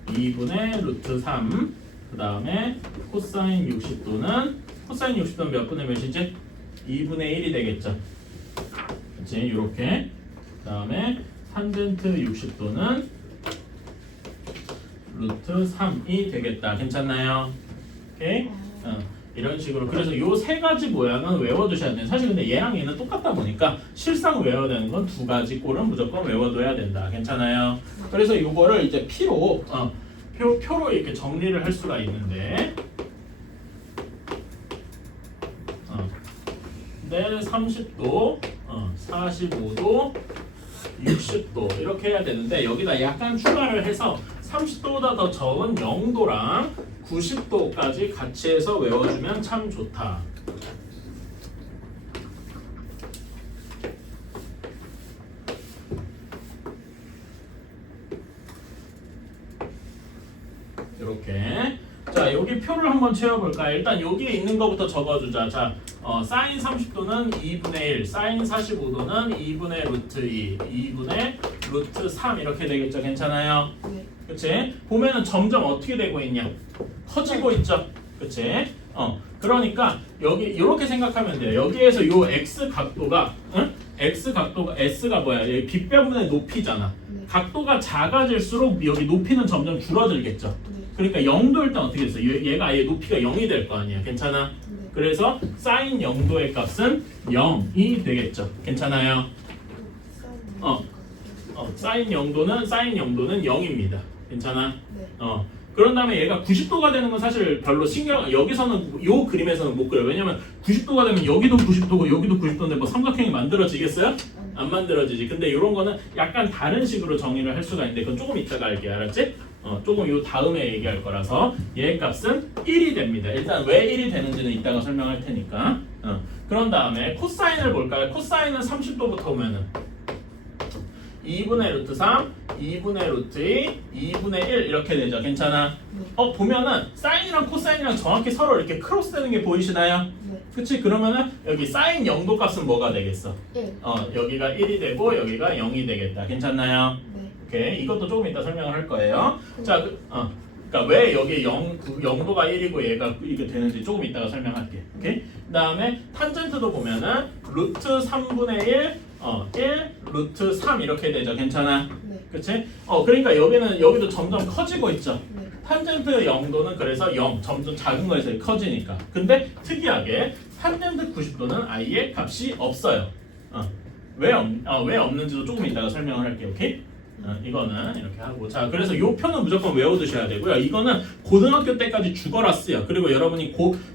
2분의 루트 3. 그 다음에 코사인 60도는 코사인 60도는 몇 분의 몇이지? 2분의 1이 되겠죠. 그치? 이렇게. 그 다음에 탄젠트 60도는 루트 3이 되겠다. 괜찮나요? 오케이? 이런 식으로. 그래서 요 세 가지 모양은 외워두셔야 돼요. 사실 근데 얘랑 얘는 똑같다 보니까 실상 외워야 되는 건 두 가지 꼴은 무조건 외워둬야 된다. 괜찮아요? 그래서 요거를 이제 표로 이렇게 정리를 할 수가 있는데 내 30도 45도, 60도 이렇게 해야 되는데 여기다 약간 추가를 해서 30도보다 더 적은 0도랑 90도까지 같이 해서 외워주면 참 좋다. 이렇게. 자, 여기 표를 한번 채워볼까? 일단 여기에 있는 것부터 적어주자. 자, 사인 30도는 2분의 1, 사인 45도는 2분의 루트 2, 2분의 루트 3 이렇게 되겠죠? 괜찮아요? 네. 그치? 보면은 점점 어떻게 되고 있냐? 커지고 있죠? 그치? 그러니까 여기 이렇게 생각하면 돼요. 여기에서 요 x 각도가, 응? x 각도가 s가 뭐야? 여기 빗변분의 높이잖아. 네. 각도가 작아질수록 여기 높이는 점점 줄어들겠죠? 네. 그러니까 0도일 때 어떻게 됐어? 얘가 아예 높이가 0이 될 거 아니야. 괜찮아? 네. 그래서 사인 0도의 값은 0이 되겠죠. 괜찮아요? 사인 0도는 0입니다. 괜찮아? 네. 그런 다음에 얘가 90도가 되는 건 사실 별로 여기서는 요 그림에서는 못 그려요. 왜냐면 90도가 되면 여기도 90도고 여기도 90도인데 뭐 삼각형이 만들어지겠어요? 안 만들어지지. 근데 이런 거는 약간 다른 식으로 정의를 할 수가 있는데 그건 조금 이따가 할게. 알았지? 조금 요 다음에 얘기할 거라서 얘 값은 1이 됩니다. 일단 왜 1이 되는지는 이따가 설명할 테니까. 그런 다음에 코사인을 볼까요? 코사인은 30도부터 오면은 2분의 루트 3, 2분의 루트 2, 2분의 1 이렇게 되죠. 괜찮아? 네. 보면은 사인이랑 코사인이랑 정확히 서로 이렇게 크로스되는 게 보이시나요? 네. 그치? 그러면은 여기 사인 0도 값은 뭐가 되겠어? 1. 여기가 1이 되고 여기가 0이 되겠다. 괜찮나요? 네. 오케이. 이것도 조금 이따 설명을 할 거예요. 자, 그러니까 왜 여기 0도가 1이고 얘가 이게 되는지 조금 이따가 설명할게. 오케이? 그다음에 탄젠트도 보면은 루트 3분의 1 1 루트 3 이렇게 되죠. 괜찮아? 네. 그치? 그러니까 여기도 점점 커지고 있죠. 네. 탄젠트 0도는 그래서 0 점점 작은 거에서 커지니까. 근데 특이하게 탄젠트 90도는 아예 값이 없어요. 왜 없는지도 조금 이따가 설명을 할게요. 오케이? 이거는 이렇게 하고. 자, 그래서 이 표는 무조건 외워두셔야 되고요. 이거는 고등학교 때까지 죽어라 쓰여. 그리고 여러분이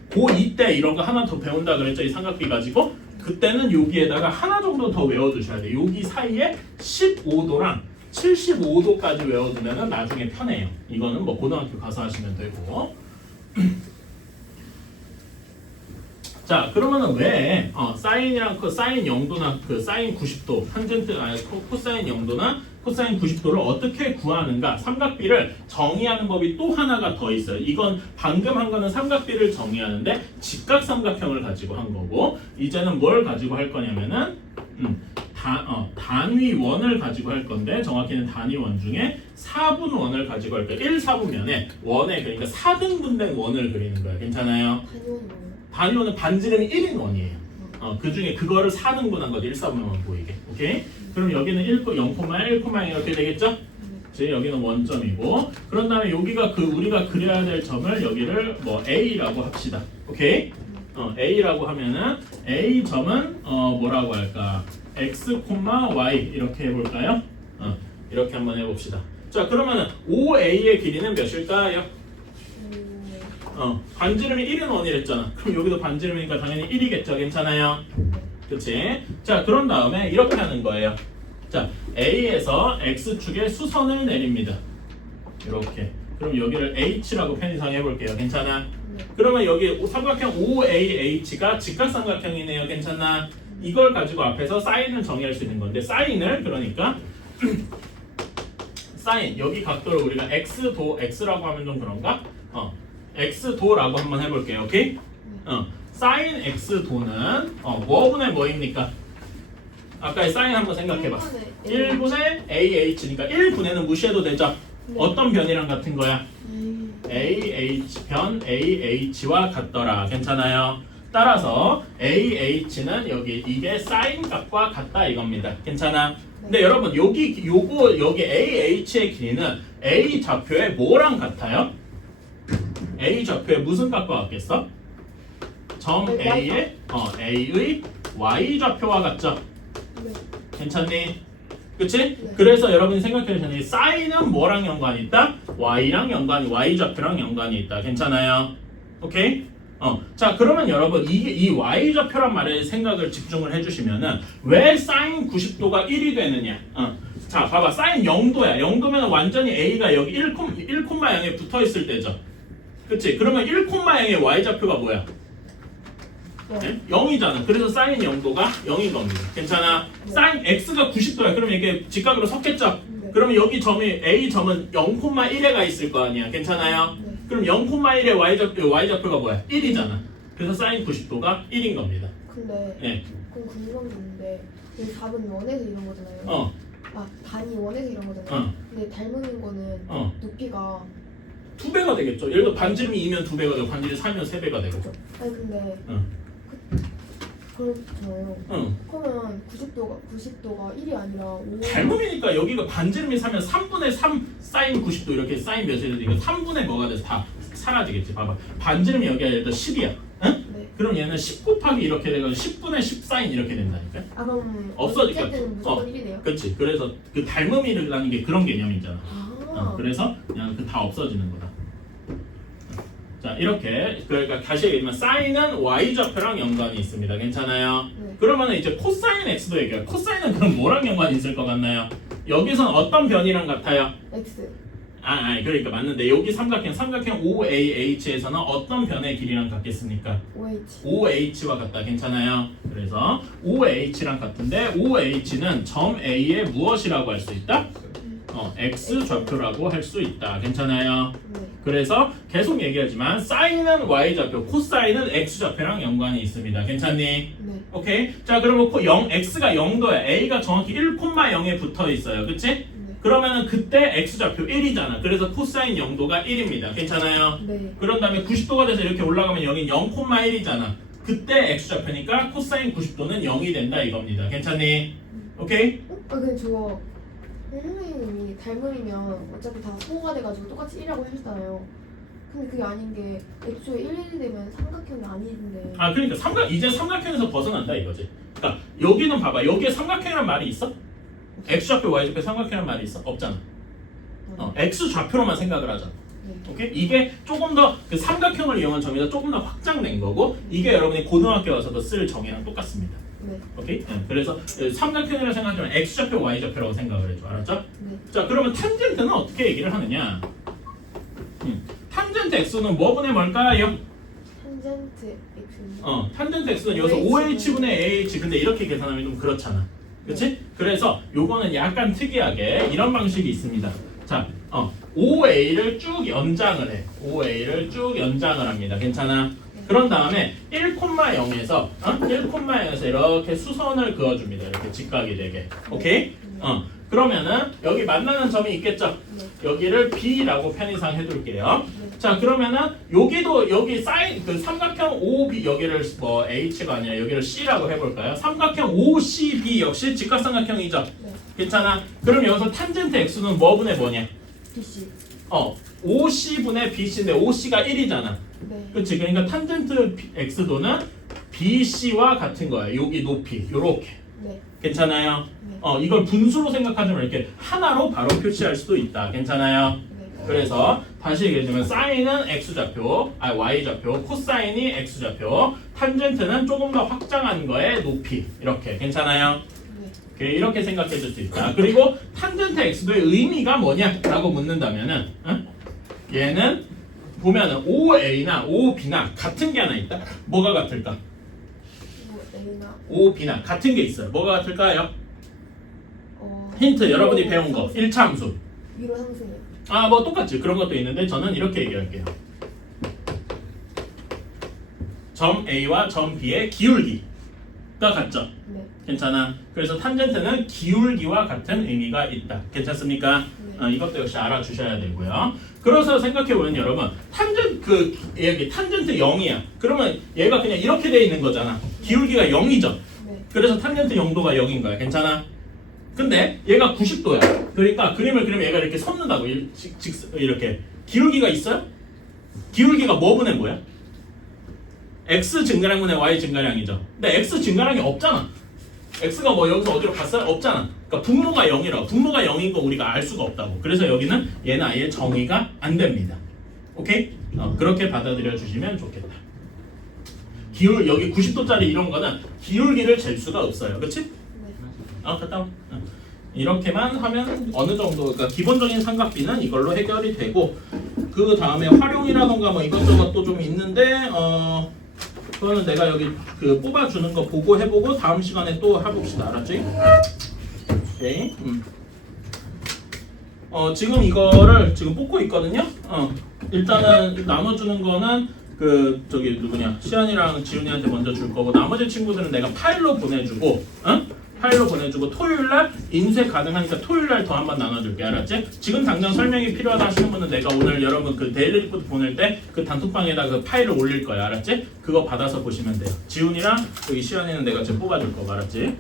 고2 때 이런 거 하나 더 배운다 그랬죠. 이 삼각비 가지고. 그때는 여기에다가 하나 정도 더 외워두셔야 돼요. 여기 사이에 15도랑 75도까지 외워두면 나중에 편해요. 이거는 뭐 고등학교 가서 하시면 되고. 자, 그러면은 왜 사인이랑 그 사인 0도나 그 사인 90도, 탄젠트 코사인 0도나 코사인 90도를 어떻게 구하는가? 삼각비를 정의하는 법이 또 하나가 더 있어요. 이건 방금 한 거는 삼각비를 정의하는데 직각삼각형을 가지고 한 거고, 이제는 뭘 가지고 할 거냐면은 단위원을 가지고 할 건데, 정확히는 단위원 중에 4분원을 가지고 할 거예요. 1, 4분면에 원에, 그러니까 4등분된 원을 그리는 거예요. 괜찮아요? 단위원은 뭐예요? 단위원은 반지름이 1인 원이에요. 그 중에 그거를 4등분한 거죠. 1, 4분면 보이게. 오케이? 그럼 여기는 0, 1, 이렇게 되겠죠? 제 여기는 원점이고, 그런 다음에 여기가 우리가 그려야 될 점을 여기를 뭐 A라고 합시다. 오케이? A라고 하면은 A 점은 뭐라고 할까? X, Y 이렇게 해볼까요? 이렇게 한번 해봅시다. 자, 그러면은 OA의 길이는 몇일까요? 반지름이 1인 원이랬잖아. 그럼 여기도 반지름이니까 당연히 1이겠죠. 괜찮아요? 그치? 자, 그런 다음에 이렇게 하는 거예요. 자, A에서 X축에 수선을 내립니다. 이렇게. 그럼 여기를 H라고 편의상 해볼게요. 괜찮아? 그러면 여기 삼각형 OAH가 직각삼각형이네요. 괜찮나? 이걸 가지고 앞에서 사인을 정의할 수 있는 건데, 사인을 그러니까 사인, 여기 각도를 우리가 X라고 하면 좀 그런가? X도라고 한번 해볼게요. 오케이? 사인 X도는 뭐분의 뭐입니까? 아까의 사인 한번 생각해봐. 1분의 AH니까 1분의는 무시해도 되죠? 네. 어떤 변이랑 같은 거야? 변 AH와 같더라. 괜찮아요? 따라서 AH는 이게 사인 값과 같다 이겁니다. 괜찮아? 근데 여러분 여기 AH의 길이는 A 좌표에 뭐랑 같아요? A 좌표에 무슨 값과 같겠어? 점 A의 A의 Y 좌표와 같죠? 네. 괜찮니? 그치? 네. 그래서 여러분이 생각해보시면 사인은 뭐랑 연관이 있다? Y랑 연관이, Y 좌표랑 연관이 있다. 괜찮아요? 오케이? 자 그러면 여러분 이 y좌표란 말에 생각을 집중을 해주시면은 왜 사인 90도가 1이 되느냐? 자 봐봐 사인 0도야. 0도면 완전히 a가 여기 1,0에 붙어 있을 때죠. 그치? 그러면 1,0의 y좌표가 뭐야? 네? 0이잖아. 그래서 사인 0도가 0인 겁니다. 괜찮아? 네. 사인 x가 90도야. 그러면 이게 직각으로 섰겠죠? 네. 그러면 여기 점이 a 점은 0,1에가 있을 거 아니야. 괜찮아요? 네. 그럼 0,1의 y좌표가 뭐야? 1이잖아. 그래서 사인 90도가 1인 겁니다. 근데 네. 그럼 궁금한 게 있는데 여기 답은 원에서 이런 거잖아요. 단이 원에서 이런 거잖아요. 근데 닮은 거는 높이가 2배가 되겠죠. 예를 들어 반지름이 2면 2배가 되고 반지름이 3면 3배가 되고. 아니 근데 그렇잖아요. 그러면 90도가 1이 아니라 5. 닮음이니까 여기가 반지름이 3면 3분의 3 사인 90도 이렇게 사인 몇이 되니까 3분의 뭐가 돼서 다 사라지겠지. 봐봐. 반지름이 여기가 예를 들어 10이야. 응? 네. 그럼 얘는 10 곱하기 이렇게 되고 10분의 10 사인 이렇게 된다니까. 그럼 없어지니까. 어쨌든 무조건 1이네요. 그렇지. 그래서 그 닮음이라는 게 그런 개념이잖아. 그래서 그냥 다 없어지는 거다. 자 이렇게 그러니까 다시 얘기하면 사인은 y좌표랑 연관이 있습니다. 괜찮아요? 네. 그러면 이제 코사인 x도 얘기해요. 코사인은 그럼 뭐랑 연관이 있을 것 같나요? 여기선 어떤 변이랑 같아요? X. 그러니까 맞는데 여기 삼각형 OAH에서는 어떤 변의 길이랑 같겠습니까? OH. OH와 같다. 괜찮아요? 그래서 OH랑 같은데 OH는 점 A의 무엇이라고 할 수 있다? X 좌표라고 할 수 있다. 괜찮아요? 네. 그래서 계속 얘기하지만 사인은 y좌표, 코사인은 x좌표랑 연관이 있습니다. 괜찮니? 네. 오케이? 자 그러면 x가 0도야. a가 정확히 1,0에 붙어 있어요. 그치? 네. 그러면은 그때 x좌표 1이잖아. 그래서 코사인 0도가 1입니다. 괜찮아요? 네. 그런 다음에 90도가 돼서 이렇게 올라가면 여긴 0,1이잖아. 그때 x좌표니까 코사인 90도는 0이 된다 이겁니다. 괜찮니? 오케이? 근데 저거 선생님이 닮음이면 어차피 다 소호가 돼가지고 똑같이 1이라고 하셨잖아요. 근데 그게 아닌 게 애초에 1이 되면 삼각형이 아닌데. 그러니까 이제 삼각형에서 벗어난다 이거지. 그러니까 여기는 봐봐. 여기에 삼각형이란 말이 있어? x좌표, y좌표 삼각형이란 말이 있어? 없잖아. x좌표로만 생각을 하잖아. 네. 오케이? 이게 조금 더 그 삼각형을 이용한 정의가 조금 더 확장된 거고 이게 여러분이 고등학교 와서도 쓸 정의랑 똑같습니다. 네. 오케이? 그래서 삼각형이라고 생각하면 x좌표, y좌표라고 생각을 해줘. 알았죠? 네. 자 그러면 탄젠트는 어떻게 얘기를 하느냐? 탄젠트 x는 뭐분의 뭘까요? 탄젠트 X. 탄젠트 x는 여기서 OH분의 AH 근데 이렇게 계산하면 좀 그렇잖아. 그치? 그래서 요거는 약간 특이하게 이런 방식이 있습니다. 자, OA를 쭉 연장을 해. OA를 쭉 연장을 합니다. 괜찮아? 그런 다음에 1,0에서 1,0에서 이렇게 수선을 그어줍니다. 이렇게 직각이 되게. 오케이? 그러면은 여기 만나는 점이 있겠죠? 네. 여기를 B라고 편의상 해둘게요. 네. 자 그러면은 여기도 여기 사인 그 삼각형 OB 여기를 뭐 H가 아니라 여기를 C라고 해볼까요? 삼각형 OCB 역시 직각삼각형이죠. 네. 괜찮아? 그럼 여기서 탄젠트 X는 뭐분의 뭐냐? BC. OC분의 BC인데 OC가 1이잖아. 네. 그치? 그러니까 탄젠트 X도는 BC와 같은 거야. 여기 높이 요렇게. 네. 괜찮아요? 네. 이걸 분수로 생각하자면 이렇게 하나로 바로 표시할 수도 있다. 괜찮아요? 네. 그래서 다시 얘기해주면 사인은 x좌표, y좌표, 코사인이 x좌표, 탄젠트는 조금 더 확장한 거의 높이 이렇게 괜찮아요? 네. 오케이, 이렇게 생각해 줄 수 있다. 그리고 탄젠트 x도의 의미가 뭐냐라고 묻는다면은 얘는 보면은 OA나 OB나 같은 게 하나 있다. 뭐가 같을까? A나 OB나 같은 게 있어요. 뭐가 같을까요? 힌트 위로 여러분이 배운 거 상승. 1차 함수. 위로 상승이요. 뭐 똑같지. 그런 것도 있는데 저는 이렇게 얘기할게요. 점 A와 점 B의 기울기가 같죠? 네. 괜찮아. 그래서 탄젠트는 기울기와 같은 의미가 있다. 괜찮습니까? 네. 이것도 역시 알아주셔야 되고요. 그래서 생각해보면 여러분 여기 탄젠트 0이야. 그러면 얘가 그냥 이렇게 돼 있는 거잖아. 기울기가 0이죠. 네. 그래서 탄젠트 0도가 0인 거야. 괜찮아? 근데 얘가 90도야. 그러니까 그림을 그리면 얘가 이렇게 섰는다고 이렇게 기울기가 있어요? 기울기가 뭐분의 뭐야? x 증가량분의 y 증가량이죠. 근데 x 증가량이 없잖아. x가 뭐 여기서 어디로 갔어요? 없잖아. 그러니까 분모가 0이라고. 분모가 0인 거 우리가 알 수가 없다고. 그래서 여기는 얘는 아예 정의가 안 됩니다. 오케이? 그렇게 받아들여 주시면 좋겠다. 기울 여기 90도짜리 이런 거는 기울기를 잴 수가 없어요. 그렇지? 네. 갔다 와. 이렇게만 하면 어느 정도 그러니까 기본적인 삼각비는 이걸로 해결이 되고 그 다음에 활용이라던가 뭐 이것저것 또 좀 있는데 그거는 내가 여기 그 뽑아주는 거 보고 해보고 다음 시간에 또 해봅시다. 알았지? 오케이. 지금 이거를 지금 뽑고 있거든요. 일단은 나눠주는 거는 그 저기 누구냐 시안이랑 지훈이한테 먼저 줄 거고 나머지 친구들은 내가 파일로 보내주고, 파일로 보내주고 토요일날 인쇄 가능하니까 토요일날 더 한번 나눠줄게. 알았지? 지금 당장 설명이 필요하다 하시는 분은 내가 오늘 여러분 그 데일리 리포트 보낼 때 그 단톡방에다 그 파일을 올릴 거야. 알았지? 그거 받아서 보시면 돼요. 지훈이랑 여기 시안이는 내가 지금 뽑아줄 거고. 알았지?